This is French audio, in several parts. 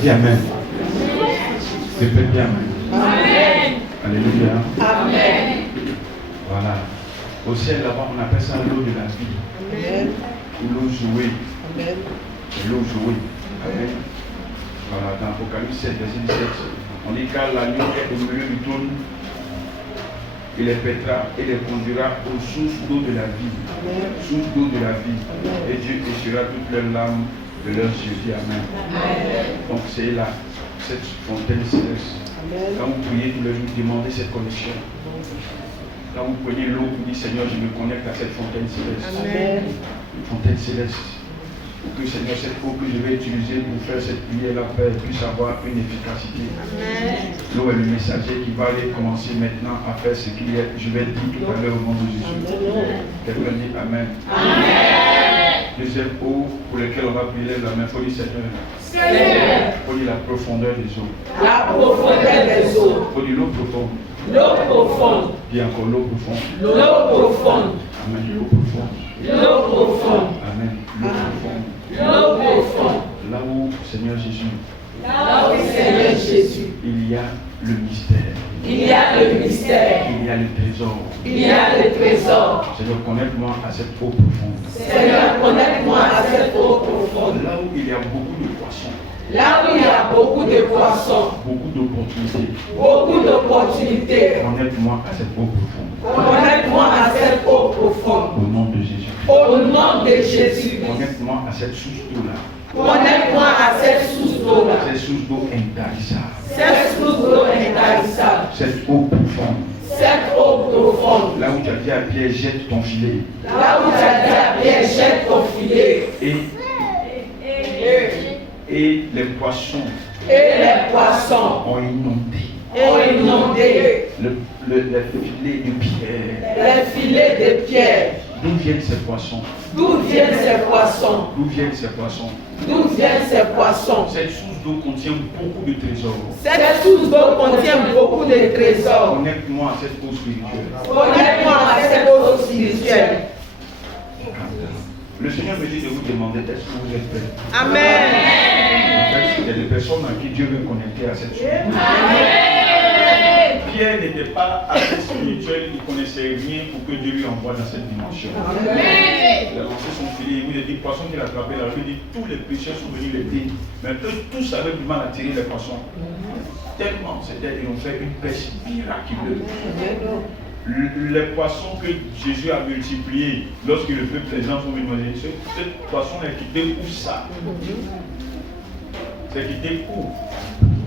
Dis Amen. Répète bien Amen. Amen. Alléluia. Amen. Voilà. Au ciel là-bas, on appelle ça l'eau de la vie. Amen. Ou l'eau jouée. Amen. L'eau jouée. Amen. Voilà, dans Apocalypse 7, verset 17, on dit car l'agneau est au milieu du trône, il les pètera et les conduira aux sources d'eau de la vie. Amen. Source d'eau de la vie. Amen. Et Dieu essuiera toutes leurs larmes de leurs yeux. Dis Amen. Amen. Donc c'est là, cette fontaine céleste. Amen. Quand vous priez tous les jours, demandez cette connexion. Quand vous prenez l'eau, vous dites Seigneur, je me connecte à cette fontaine céleste. Amen. Une fontaine céleste. Pour que Seigneur, cette eau que je vais utiliser pour faire cette prière-là puisse avoir une efficacité. Amen. L'eau est le messager qui va aller commencer maintenant à faire ce qu'il est. Je vais dire tout à l'heure au nom de Jésus. Amen. Quelqu'un dit Amen. Amen. Deuxième eau pour laquelle on va prier la main. Il faut dire Seigneur. Seigneur. Il faut dire la profondeur des eaux. La profondeur des eaux. Il faut dire l'eau profonde. L'eau profonde. Dis encore l'eau profonde. L'eau profonde. Amen. L'eau profonde. L'eau profonde. Amen. L'eau profonde. L'eau profonde. Là où, Seigneur Jésus, Là où Seigneur Jésus, il y a le mystère. il y a le mystère. Il y a le trésor. Il y a le trésor. Seigneur, connecte-moi à cette eau profonde. Seigneur, connecte-moi à cette eau profonde. Là où il y a beaucoup de poissons, Là où il y a beaucoup de poissons, beaucoup d'opportunités, beaucoup d'opportunités. connecte-moi à cette eau profonde. Connecte-moi à cette eau profonde. Au nom de Jésus. Au nom de Jésus. Connecte-moi à cette source d'eau-là. Connecte-moi à cette source d'eau-là. Cette source d'eau intarissable. Cette source d'eau intarissable. Cette eau profonde. Cette eau profonde. Là où tu as dit à Pierre, jette ton filet. Là où tu as dit à Pierre, jette ton filet. Et les poissons Et les poissons ont inondé ont inondé le filet de Pierre. les filets de pierre. D'où viennent ces poissons? D'où viennent ces poissons? D'où viennent ces poissons? D'où viennent ces poissons? Cette source d'eau contient beaucoup de trésors. Cette source d'eau contient beaucoup de trésors. Connecte-moi à cette eau spirituelle. Connecte-moi à cette eau spirituelle. Le Seigneur me dit de vous demander, est-ce que vous êtes prêts? Amen. En fait, il y a des personnes à qui Dieu veut connecter à cette source. Pierre n'était pas assez spirituel, il ne connaissait rien pour que Dieu lui envoie dans cette dimension. Il a lancé son filet, il a dit, poissons qu'il a attrapé là, il dit, tous les pêcheurs sont venus l'aider. Mais eux tous avaient du mal à tirer les poissons. Tellement, ils ont fait une pêche miraculeuse. Les poissons que Jésus a multipliés lorsque le peuple les gens sont venus manger, ce poisson est qui découvre ça. C'est qui découvre.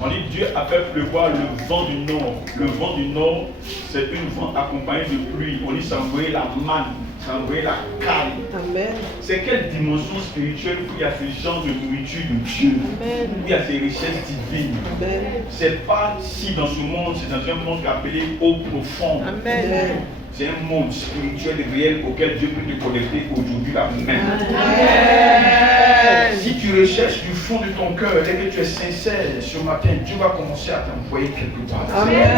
On dit Dieu a fait pleuvoir le vent du nord. Le vent du nord, c'est une vent accompagnée de pluie. On dit ça envoyer la manne, ça envoyer la caille. Amen. C'est quelle dimension spirituelle où il y a ce genre de nourriture de Dieu, où il y a ces richesses divines. C'est pas si dans ce monde, c'est dans un monde appelé eau profonde. Amen. C'est un monde spirituel et réel auquel Dieu peut te connecter aujourd'hui la même. Si tu recherches du fond de ton cœur et que tu es sincère ce matin, Dieu va commencer à t'envoyer quelque part. Amen.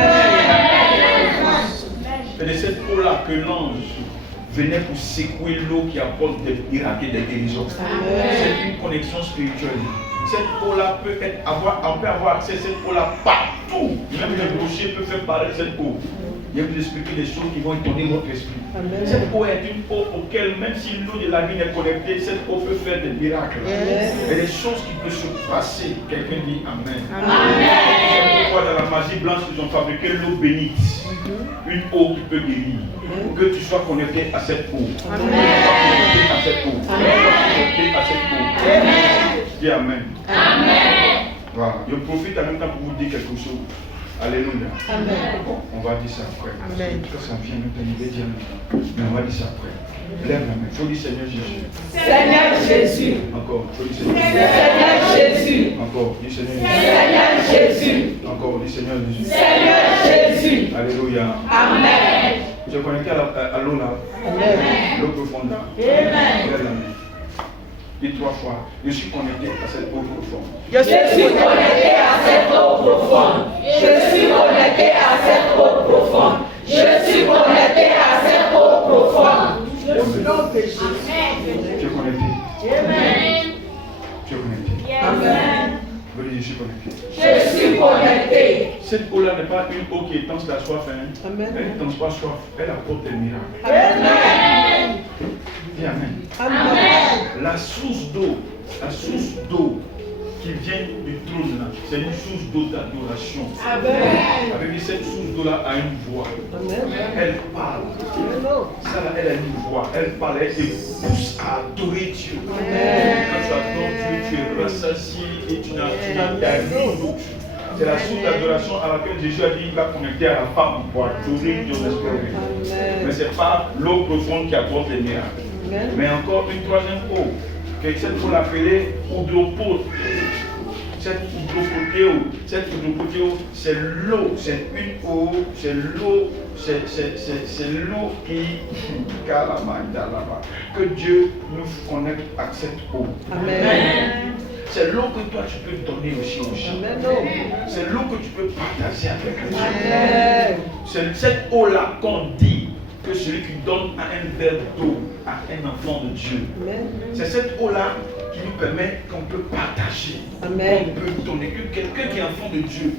C'est de cette eau-là que l'ange venait pour secouer l'eau qui apporte des miracles et des guérisons. C'est une connexion spirituelle. Cette eau-là peut on peut avoir accès à cette eau-là partout. Même les rochers peuvent faire paraître cette eau. Je vais vous expliquer des choses qui vont étonner votre esprit. Amen. Cette eau est une eau auquel, même si l'eau de la vie est connectée, cette eau peut faire des miracles. Il y a des choses qui peuvent se passer. Quelqu'un dit Amen. C'est pourquoi dans la magie blanche, ils ont fabriqué l'eau bénite. Une eau qui peut guérir. Que tu sois connecté à cette eau. Amen. Connecté à cette eau. Connecté à cette eau. Amen. Dis Amen. Amen. Voilà. Je profite en même temps pour vous dire quelque chose. Alléluia. Amen. Bon, on va dire ça après. Amen. Parce que ça vient maintenant, il va dire en même temps. Mais on va dire ça après. Lève la main. Il faut dire Seigneur Jésus. Seigneur Jésus. Encore. Il faut dire Seigneur. Seigneur Jésus. Encore. Dis Seigneur. Seigneur Jésus. Encore. Dis Seigneur Jésus. Seigneur Jésus. Alléluia. Amen. Tu es connecté à l'eau là. Amen. L'eau profonde là. Amen. Lève la main. Dis 3 fois. Je suis connecté à cette eau profonde. Je suis connecté à cette eau profonde. Je suis connecté à cette eau profonde. Je suis connecté à cette eau profonde. Tu es connecté. Amen. Tu es connecté. Amen. Je suis connecté. Je suis connecté. Cette eau là n'est pas une eau qui étanche la soif. Hein. Amen. Elle n'étanche pas soif. Elle apporte des miracles. Amen. Dis Amen. Amen. La source d'eau qui vient du trône là, c'est une source d'eau d'adoration. Amen. Avec cette source d'eau là a une voix. Amen. Elle parle. Ça là, elle a une voix. Elle parle, elle te pousse à adorer Dieu. Amen. Quand tu adores Dieu, tu es rassasié et tu n'as rien d'autre. C'est la source d'adoration à laquelle Jésus a dit qu'il va connecter à la femme pour adorer Dieu en esprit. Mais ce n'est pas l'eau profonde qui apporte les miracles. Amen. Mais encore une troisième eau, que cette eau l'appelait hydropote. Cette hydropotéo, c'est l'eau, c'est une eau, c'est l'eau, c'est l'eau qui, que Dieu nous connecte à cette eau. Amen. C'est l'eau que toi tu peux donner aussi aux gens. C'est l'eau que tu peux partager avec les gens. C'est cette eau-là qu'on dit que celui qui donne à un verre d'eau à un enfant de Dieu. C'est cette eau-là qui nous permet qu'on peut partager, Amen. qu'on peut donner, que quelqu'un qui est enfant de Dieu,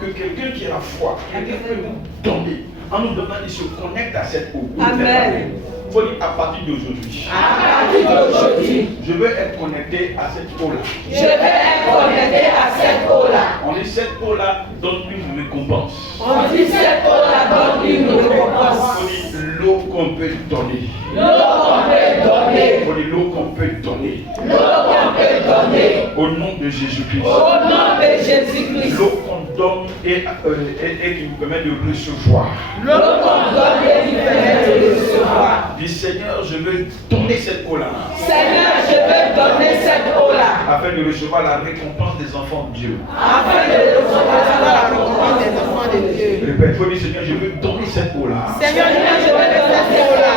que quelqu'un qui a la foi, quelqu'un peut nous donner. En nous donnant, il se connecte à cette eau. Amen. Il faut dire à partir d'aujourd'hui. À partir d'aujourd'hui, Je veux être connecté à cette eau-là. je vais être connecté à cette eau-là. On dit cette eau-là donne une récompense. On dit cette eau-là donne une récompense. On dit l'eau qu'on peut donner. L'eau qu'on peut donner. On dit l'eau qu'on peut donner. L'eau qu'on peut donner. Au nom de Jésus-Christ. Au nom de Jésus-Christ. L'eau qu'on donne et qui nous permet de recevoir. L'eau qu'on donne et qui permet de recevoir. Dis Seigneur, je veux donner cette eau-là. Seigneur, je veux donner cette eau-là. Afin de recevoir la récompense des enfants de Dieu. Afin de recevoir la récompense des enfants de Dieu. Répète, il faut dire Seigneur, je veux donner cette eau-là. Seigneur, je veux donner cette eau-là.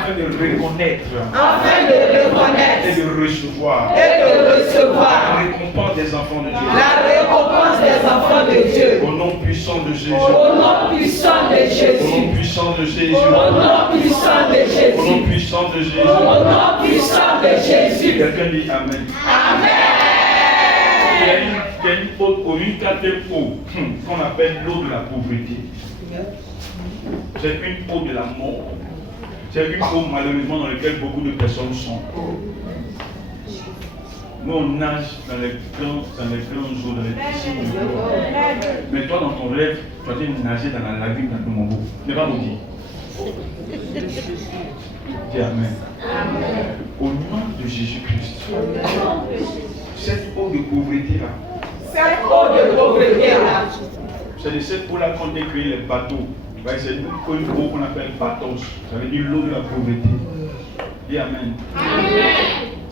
Afin de reconnaître Afin de reconnaître et de recevoir et de la recevoir récompense des enfants de Dieu. la récompense des enfants de Dieu. Au nom puissant de Jésus. Au nom puissant de Au nom Jésus. puissant de Jésus. Au nom puissant de Au nom Jésus. puissant de Jésus. Au nom puissant de Jésus. Quelqu'un dit Amen. Il y a une autre eau, une quatrième eau qu'on appelle l'eau de la pauvreté. C'est une eau de la mort. C'est une eau malheureusement dans laquelle beaucoup de personnes sont. Nous on nage dans les grands eaux, dans les piscines de l'eau. Mais toi dans ton rêve, tu as dit nager dans la lagune dans mon beau. Ce n'est pas maudit. Dis Amen. Au nom de Jésus-Christ. Cette eau de pauvreté là. Cette eau de pauvreté là. C'est de cette eau-là qu'on a créé les bateaux. C'est une eau qu'on appelle bateau. Ça veut dire l'eau de la pauvreté. Dis Amen.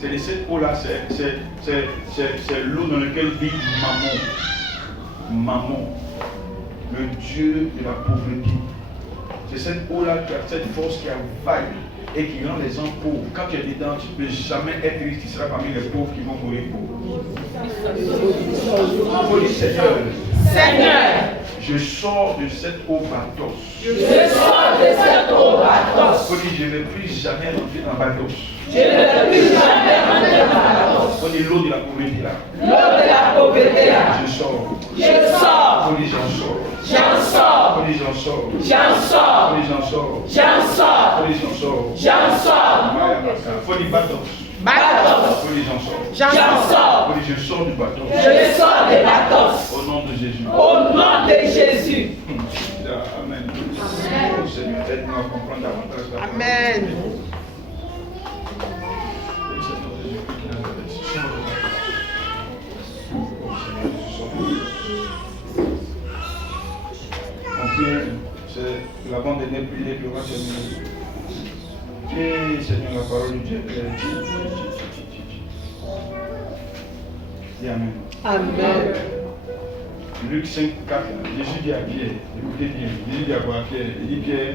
C'est de cette eau-là, c'est l'eau dans laquelle vit Mammon. Mammon, le dieu de la pauvreté. C'est cette eau-là qui a cette force qui avale et qui rend les gens pauvres. Quand tu es dedans, tu ne peux jamais être riche, tu seras parmi les pauvres qui vont mourir pauvres. Il faut dire Seigneur, je sors de cette eau bateau. Je sors de cette eau bateau. Il faut dire je ne vais plus jamais rentrer dans bateau. Je ne vais plus jamais rentrer dans bateau. Il faut dire l'eau de la pauvreté là. L'eau de la pauvreté là. Je sors. Je sors. Il faut dire j'en sors. J'en sors. Il faut dire j'en sors. J'en sors. Il faut dire j'en sors. J'en sors. Il faut dire j'en sors. J'en sors. Il faut dire bateau. Bateau. Il faut dire j'en sors. J'en sors. Il faut dire je sors du bateau. Je sors des bateaux. Au nom de Jésus. Au nom de Jésus. Amen. Seigneur, aide-nous à comprendre davantage la parole. Amen. Et Seigneur Jésus-Christ qui Nazareth, sors de la Oh Seigneur Jésus, sors de la On prie, c'est l'avant-dernière prière qui aura terminé. Et Seigneur, la parole de Dieu, dis Amen. Amen. Luc 5, 4, Jésus dit à Pierre, écoutez bien, Jésus dit à Pierre, il dit Pierre,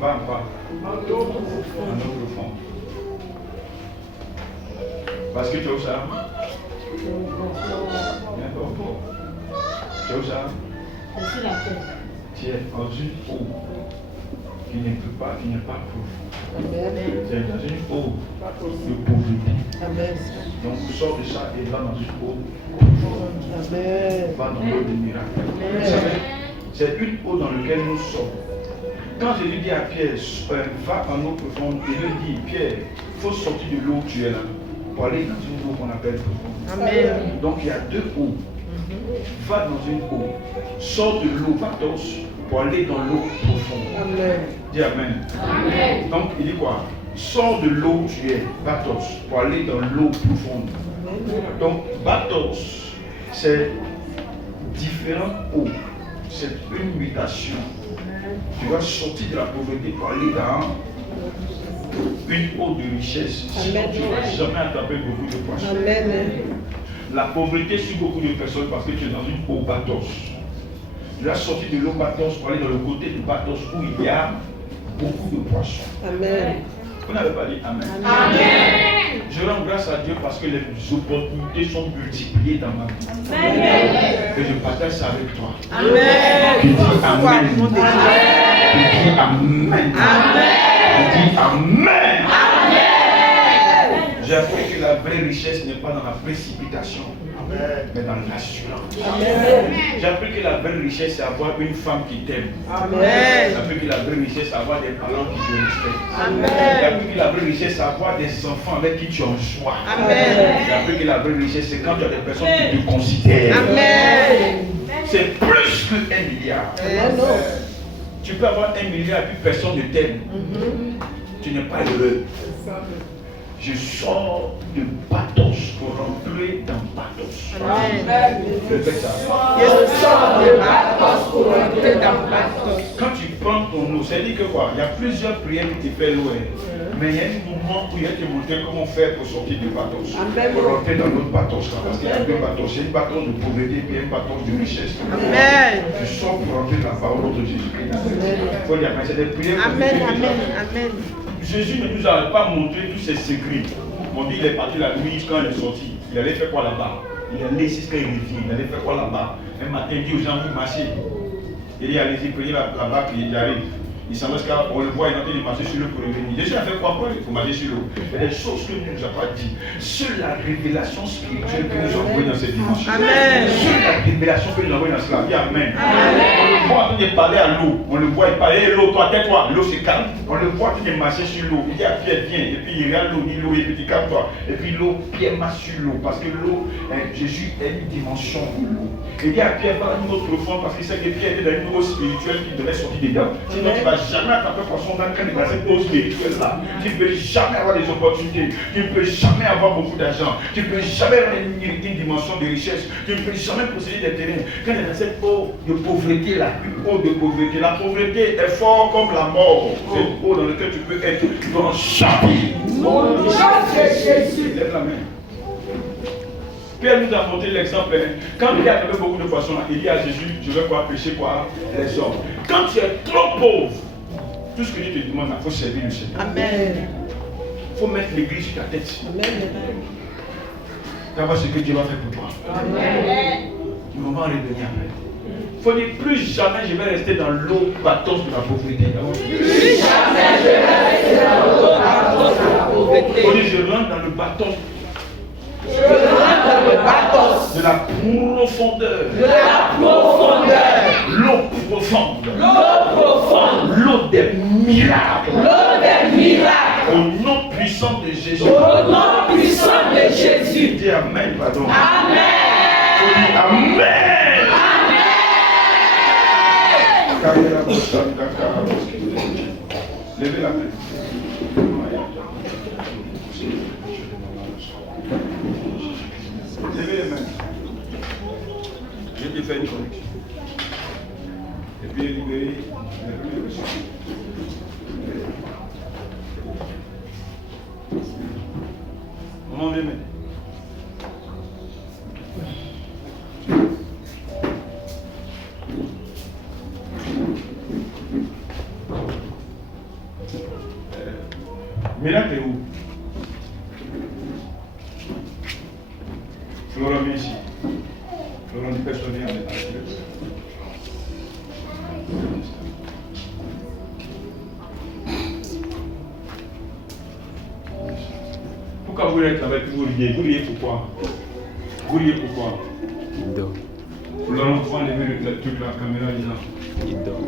va en bas, en eau profonde. Parce que tu as où ça? Viens pas au port. Tu as où ça? Tu es dans une eau qui ne peut pas, qui n'est pas profonde. Tu es dans une eau de pauvreté. Amen. Donc sors de ça et va dans une eau profonde. Amen. Va dans l'eau de miracle. Vous savez, c'est une eau dans laquelle nous sommes. Quand Jésus dit à Pierre, va en eau profonde, il lui dit, Pierre, il faut sortir de l'eau où tu es là, pour aller dans une eau qu'on appelle profonde. Amen. Donc il y a deux eaux. Va dans une eau, sors de l'eau pathos pour aller dans l'eau profonde. Amen. Dis Amen. Amen. Donc il dit quoi? Sors de l'eau où tu es, bathos, pour aller dans l'eau profonde. Donc bathos, c'est différentes eaux. C'est une mutation. Tu vas sortir de la pauvreté pour aller dans une eau de richesse. Sinon tu ne vas jamais attraper beaucoup de poissons. Amen. La pauvreté suit beaucoup de personnes parce que tu es dans une eau bathos. Tu vas sortir de l'eau bathos pour aller dans le côté du bathos où il y a beaucoup de poissons. Amen. Vous n'avez pas dit Amen. Amen. Je rends grâce à Dieu parce que les opportunités sont multipliées dans ma vie. Amen. Et je partage ça avec toi. Amen. Tu dis Amen. Tu dis Amen. Tu dis Amen. J'ai appris que la vraie richesse n'est pas dans la précipitation, mais dans l'assurance. J'ai appris que la vraie richesse, c'est avoir une femme qui t'aime. J'ai appris que la vraie richesse, c'est avoir des parents qui te respectent. J'ai appris que la vraie richesse, c'est avoir des enfants avec qui tu en joie. J'ai appris que la vraie richesse, c'est quand tu as des personnes qui te considèrent. C'est plus que 1 milliard. Tu peux avoir 1 milliard et puis personne ne t'aime. Tu n'es pas heureux. Je sors de pathos pour rentrer dans pathos. Fais ça. Je sors de pathos pour rentrer dans pathos. Quand tu prends ton eau, c'est-à-dire que quoi? Il y a plusieurs prières qui te font l'eau. Mais il y a un moment où il y a te montrer comment faire pour sortir du pathos. Pour rentrer dans l'autre pathos. Parce qu'il y a deux pathos. Il y a une pathos de pauvreté et une pathos de richesse. Tu sors pour rentrer dans la parole de Jésus-Christ. Il faut dire, mais c'est des prières. Amen. Jésus ne nous a pas montré tous ses secrets. On dit qu'il est parti la nuit quand il est sorti. Il allait faire quoi là-bas? Il allait jusqu'à il revient. Il allait faire quoi là-bas? Un matin, il dit aux gens, vous marchez. Il dit, allez-y, prenez la barque, il arrive. Il s'en va on le voit, il est en train de marcher sur l'eau pour revenir. Jésus a fait quoi pour marcher sur l'eau? Il y a des choses que nous ne nous a pas dit. Seule la révélation spirituelle que nous avons envoyée dans cette dimension. Seule la révélation que nous avons envoyée dans cela. Dis Amen. On le voit en train de parler à l'eau. On le voit, il parle, hé l'eau, toi, tais-toi. L'eau se calme. On le voit en train de marcher sur l'eau. Il dit à Pierre, viens. Et puis il regarde l'eau, il dit l'eau, et puis il dit calme-toi. Et puis l'eau, Pierre marche sur l'eau. Parce que l'eau, Jésus est une dimension de l'eau. Il dit à Pierre, va dans une eau profonde parce qu'il sait que Pierre était dans une eau spirituelle qui devait sortir dedans. Sinon, tu ne vas jamais attraper poisson dans cette eau spirituelle-là. Tu ne peux jamais avoir des opportunités. Tu ne peux jamais avoir beaucoup d'argent. Tu ne peux jamais avoir une dimension de richesse. Tu ne peux jamais posséder des terrains. Quand il y a cette eau de pauvreté-là, une eau de pauvreté, la pauvreté est forte comme la mort. C'est une eau dans laquelle tu peux être dans chaque nom de Jésus. Lève la main. Pierre nous a montré l'exemple. Quand il y avait beaucoup de poissons, il dit à Jésus, je vais quoi pêcher quoi les hommes. Quand tu es trop pauvre, tout ce que Dieu te demande, il faut servir le Seigneur. Amen. Il faut mettre l'église sur ta tête. Amen. Tu vas voir ce que Dieu va faire pour toi. Amen. On va en revenir après. Il faut dire, plus jamais je vais rester dans l'eau bathos de la pauvreté. Plus jamais je vais rester dans l'eau bathos de la pauvreté. Il faut dire, je rentre dans le bathos. Je rentre dans le bathos De la profondeur. de la profondeur. L'eau profonde. L'eau profonde. L'eau des miracles. L'eau des miracles. Au nom puissant de Jésus. Au nom puissant de Jésus. Dis Amen, pardon. Amen. Amen. Amen. Levez la main. Levez les mains. Je vais faire une connexion. Et puis libérer les premières personnes. Maman, viens m'aider. Miracle est où? Florent, viens ici. Florent, du personnel en état. Pourquoi vous êtes avec vous riez? Vous riez pourquoi? Vous riez pourquoi? Il dort. Florent, vous enlevez le truc la caméra, disant. Il dort.